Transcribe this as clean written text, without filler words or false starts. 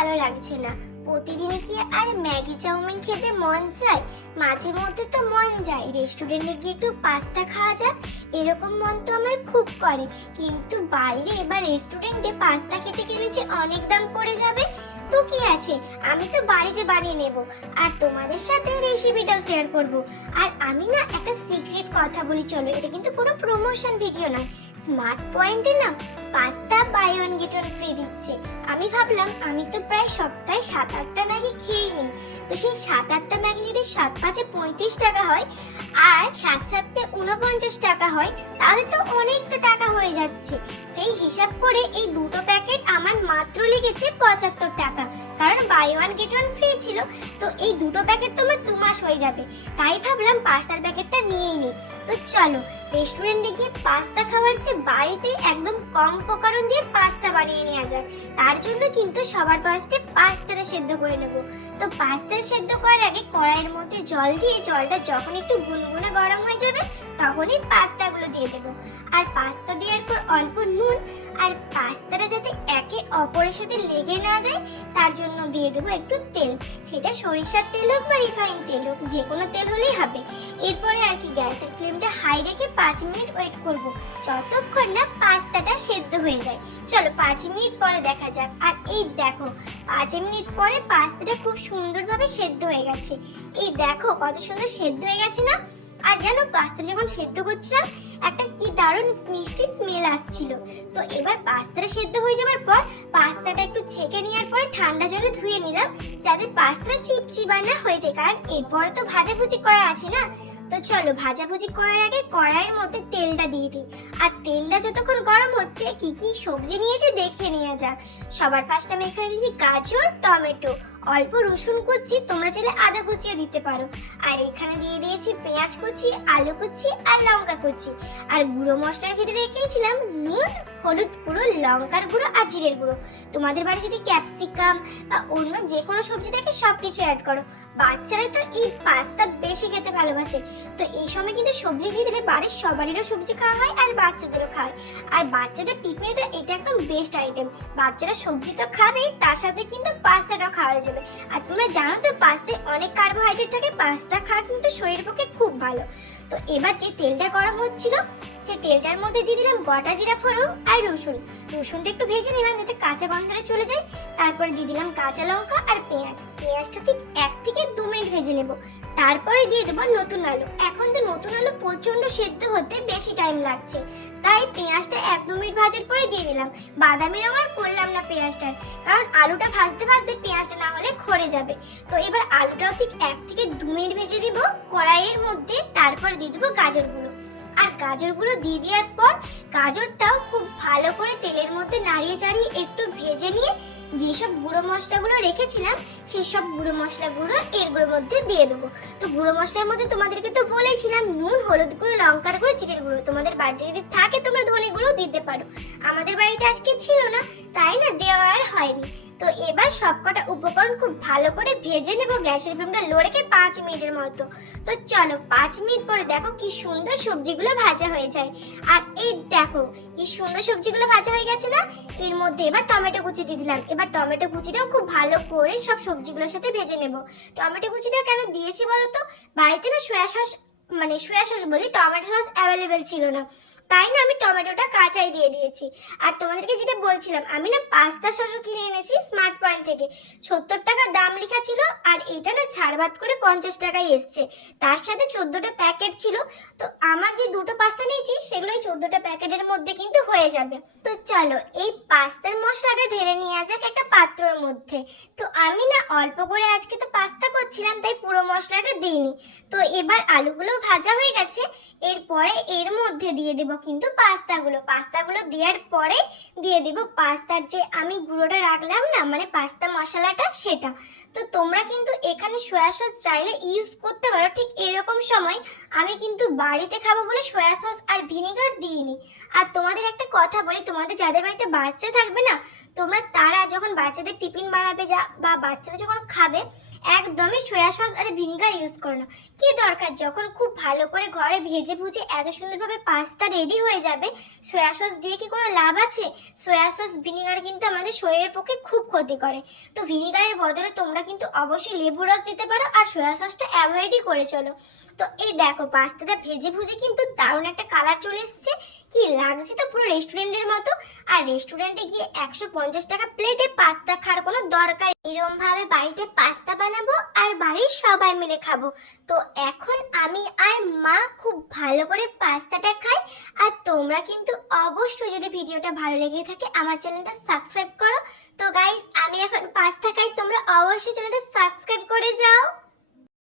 ভালো লাগছে না। প্রতিদিন কি আর ম্যাগি চাউমিন খেতে মন চায়? মাঝে মধ্যে তো মন যায় রেস্টুরেন্টে গিয়ে একটু পাস্তা খাওয়া যাক, এরকম মন তো আমার খুব করে। কিন্তু বাইরে বা রেস্টুরেন্টে পাস্তা খেতে গেলে যে অনেক দাম পড়ে যাবে। তো কি আছে, আমি তো বাড়িতে বানিয়ে নেব, আর তোমাদের সাথে রেসিপিটাও শেয়ার করব। আর আমি না একটা সিক্রেট কথা বলি, চলো, এটা কিন্তু কোনো প্রমোশন ভিডিও নয়। স্মার্ট পয়েন্টে না pasta buy one get one free দিচ্ছে। আমি ভাবলাম আমি তো প্রায় সপ্তাহে 7-8টা ম্যাগি খেয়েই নিই, তো সেই 7-8টা ম্যাগি যদি 7-5-এ 35 টাকা হয় আর 7-7-এ 49 টাকা হয়, তাহলে তো অনেকটা টাকা হয়ে যাচ্ছে। সেই হিসাব করে এই দুটো প্যাকেট আমার মাত্র লেগেছে 75 টাকা, কারণ buy one get one free ছিল। তো এই দুটো প্যাকেট তোমার 2 মাস হয়ে যাবে, তাই ভাবলাম পাস্তার প্যাকেটটা নিয়েই নিই। তো চলো, রেস্টুরেন্টে গিয়ে পাস্তা খাওয়ার চেয়ে বাড়িতেই একদম কম উপকরণ দিয়ে পাস্তা বানিয়ে নেওয়া যায়। তার জন্য কিন্তু সবার ফার্স্টে পাস্তাটা সেদ্ধ করে নেব। তো পাস্তাটা সেদ্ধ করার আগে কড়াইয়ের মধ্যে জল দিয়ে জলটা যখন একটু গুনগুনে গরম হয়ে যাবে তখনই পাস্তাগুলো দিয়ে দেব। আর পাস্তা দেওয়ার পর অল্প নুন, আর পাস্তাটা যাতে একে অপরের সাথে লেগে না যায় তার জন্য দিয়ে দেবো একটু তেল। সেটা সরিষার তেল হোক বা রিফাইন তেল হোক, যে কোনো তেল হলেই হবে। এরপরে আর কি গ্যাসের ফ্লেমটা হাই রেখে 5 মিনিট ওয়েট করব, যতক্ষণ না পাস্তাটা সেদ্ধ হয়ে যায়। চলো 5 মিনিট পরে দেখা যাক। আর এই দেখো, 5 মিনিট পরে পাস্তাটা খুব সুন্দরভাবে সেদ্ধ হয়ে গেছে। এই দেখো কত সুন্দর সেদ্ধ হয়ে গেছে না? আর জানো, পাস্তা যখন সেদ্ধ করছিলাম একটা কি দারুণ মিষ্টি স্মেল আসছিল। তো এবার পাস্তাটা সেদ্ধ হয়ে যাওয়ার পর পাস্তাটা একটু ছেঁকে নেওয়ার পরে ঠান্ডা জলে ধুয়ে নিলাম, যাতে পাস্তাটা চিপচিপা না হয়ে যায়, কারণ এরপরে তো ভাজাভুজি করা আছে না। তো চলো, ভাজাভুজি করার আগে কড়াইয়ের মধ্যে তেলটা দিয়ে দিই। আর তেলটা যতক্ষণ গরম হচ্ছে কি কি সবজি নিয়েছে দেখিয়ে নেওয়া যাক। সবার ফার্স্ট আমি এখানে দিয়েছি গাজর, টমেটো, অল্প রসুন কুচি, তোমরা চাইলে আদা কুচিও দিতে পারো। আর এখানে দিয়ে দিয়েছি পেঁয়াজ কুচি, আলু কুচি আর লঙ্কা কুচি। আর গুঁড়ো মশলার ভিতরে রেখেছিলাম নুন, হলুদ গুঁড়ো, লঙ্কার গুঁড়ো আর জিরের গুঁড়ো। তোমাদের বাড়ি যদি ক্যাপসিকাম বা অন্য যে কোনো সবজি থাকে সব কিছু অ্যাড করো। বাচ্চারা তো এই পাস্তা বেশি খেতে ভালোবাসে, তো এই সময় কিন্তু সবজি দিয়ে দিলে বাড়ির সবারই সবজি খাওয়া হয় আর বাচ্চাদেরও খায়। আর বাচ্চাদের টিফিনে তো এটা একদম বেস্ট আইটেম। বাচ্চারা সবজি তো খাবেই, তার সাথে কিন্তু পাস্তাটাও খাওয়া যাবে। আর তোমরা জানো তো পাস্তায় অনেক কার্বোহাইড্রেট থাকে, পাস্তা খাওয়া কিন্তু শরীরের পক্ষে খুব ভালো। তো এবার যে তেলটা গরম হচ্ছিল সেই তেলটার মধ্যে দিয়ে দিলাম গোটা জিরা ফোড়ন আর রসুন। রসুনটা একটু ভেজে নিলাম যাতে কাঁচা গন্ধটা চলে যায়। তারপরে দিয়ে দিলাম কাঁচা লঙ্কা আর পেঁয়াজ। পেঁয়াজটা ঠিক 1 থেকে 2 মিনিট ভেজে নেব। তারপরে দিয়ে দেবো নতুন আলু। এখন তো নতুন আলু প্রচন্ড সেদ্ধ হতে বেশি টাইম লাগছে, তাই পেঁয়াজটা 1-2 মিনিট ভাজার পরে দিয়ে দিলাম। বাদামি রং আর করলাম না পেঁয়াজটার, কারণ আলুটা ভাজতে ভাজতে পেঁয়াজটা না হলে খড়ে যাবে। তো এবার আলুটাও ঠিক 1 থেকে 2 মিনিট ভেজে দিব কড়াইয়ের মধ্যে। তারপরে দিয়ে দেবো গাজরগুলো। আর গাজরগুলো দিয়ে দেওয়ার পর গাজরটাও খুব ভালো করে তেলের মধ্যে নাড়িয়ে চাড়িয়ে একটু ভেজে নিয়ে যেসব গুঁড়ো মশলাগুলো রেখেছিলাম সেই সব গুঁড়ো মশলাগুলো এর মধ্যে দিয়ে দেবো। তো গুঁড়ো মশলার মধ্যে তোমাদেরকে তো বলেছিলাম নুন, হলুদ গুঁড়ো, লঙ্কার গুঁড়ো, জিরের গুঁড়ো। তোমাদের বাড়িতে যদি থাকে তোমরা ধনে গুঁড়ো দিতে পারো। আমাদের বাড়িতে আজকে ছিল না, তাই না দেওয়া আর হয়নি। তো এবার সবকটা উপকরণ খুব ভালো করে ভেজে নেব গ্যাসের ফ্লেমটা লো রেখে 5 মিনিটের মতো। তো চলো 5 মিনিট পরে দেখো কি সুন্দর সবজিগুলো ভাজা হয়ে যায়। আর এই দেখো কি সুন্দর সবজিগুলো ভাজা হয়ে গেছে না? এর মধ্যে এবার টমেটো কুচি দিয়ে দিলাম। এবার টমেটো কুচিটাও খুব ভালো করে সব সবজিগুলোর সাথে ভেজে নেব। টমেটো কুচিটা কেন দিয়েছি বলো তো? বাড়িতে না সোয়া সস বলি, টমেটো সস অ্যাভেলেবেল ছিল না, তাই না আমি টমেটোটা কাঁচাই দিয়ে দিয়েছি। আর তোমাদেরকে যেটা বলছিলাম, আমি না পাস্তা সসও কিনে এনেছি স্মার্ট পয়েন্ট থেকে। 70 টাকা দাম লেখা ছিল, আর এটা না ছাড় বাদ করে 50 টাকায় এসছে। তার সাথে 14টা প্যাকেট ছিল। তো আমার যে দুটো পাস্তা নিয়েছি সেগুলো 14টা প্যাকেটের মধ্যে কিন্তু হয়ে যাবে। তো চলো এই পাস্তার মশলাটা ঢেলে নিয়ে যাক একটা পাত্রের মধ্যে। তো আমি না অল্প করে আজকে তো পাস্তা করছিলাম, তাই পুরো মশলাটা দিইনি। তো এবার আলুগুলো ভাজা হয়ে গেছে, এরপরে এর মধ্যে দিয়ে দেব কিন্তু পাস্তাগুলো দেওয়ার পরে দিয়ে দেব পাস্তার যে আমি গুঁড়োটা রাখলাম না, মানে পাস্তা মশলাটা, সেটা। তো তোমরা কিন্তু এখানে সয়া সস চাইলে ইউজ করতে পারো। ঠিক এরকম সময় আমি কিন্তু বাড়িতে খাবো বলে সয়া সস আর ভিনেগার দিইনি। আর তোমাদের একটা কথা বলি, তোমাদের যাদের বাড়িতে বাচ্চা থাকবে না, তোমরা তারা যখন বাচ্চাদের টিফিন বানাবে বা বাচ্চারা যখন খাবে, একদমই সয়া সস আর ভিনিগার ইউজ করো না। কি দরকার, যখন খুব ভালো করে ঘরে ভেজে ভুজে এত সুন্দরভাবে পাস্তা রেডি হয়ে যাবে, সয়া সস দিয়ে কি কোনো লাভ আছে? সয়া সস ভিনিগার কিন্তু আমাদের শরীরের পক্ষে খুব ক্ষতি করে। তো ভিনিগারের বদলে তোমরা কিন্তু অবশ্যই লেবু রস দিতে পারো, আর সয়া সসটা অ্যাভয়েডই করে চলো। তো এই দেখো পাস্তাটা ভেজে ভুজে কিন্তু দারুণ একটা কালার চলে এসেছে, কি লাগছে তো পুরো রেস্টুরেন্টের মতো। আর রেস্টুরেন্টে গিয়ে 150 টাকা প্লেটে পাস্তা খাওয়ার কোনো দরকার, এরকম ভাবে বাড়িতে পাস্তা বানাবো আর বাড়ির সবাই মিলে খাবো। তো এখন আমি আর মা খুব ভালো করে পাস্তাটা খাই। আর তোমরা কিন্তু অবশ্যই, যদি ভিডিওটা ভালো লেগে থাকে, আমার চ্যানেলটা সাবস্ক্রাইব করো। তো গাইস, আমি এখন পাস্তা খাই, তোমরা অবশ্যই চ্যানেলটা সাবস্ক্রাইব করে যাও।